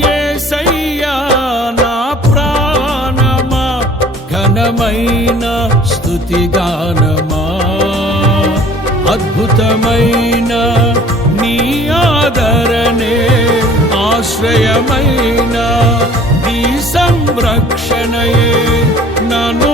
యేసయ్యా నా ప్రాణమా ఘనమైన స్తుతిగానమా అద్భుతమైన నీ ఆదరణే ఆశ్రయమైన నీ సంరక్షణయే నన్ను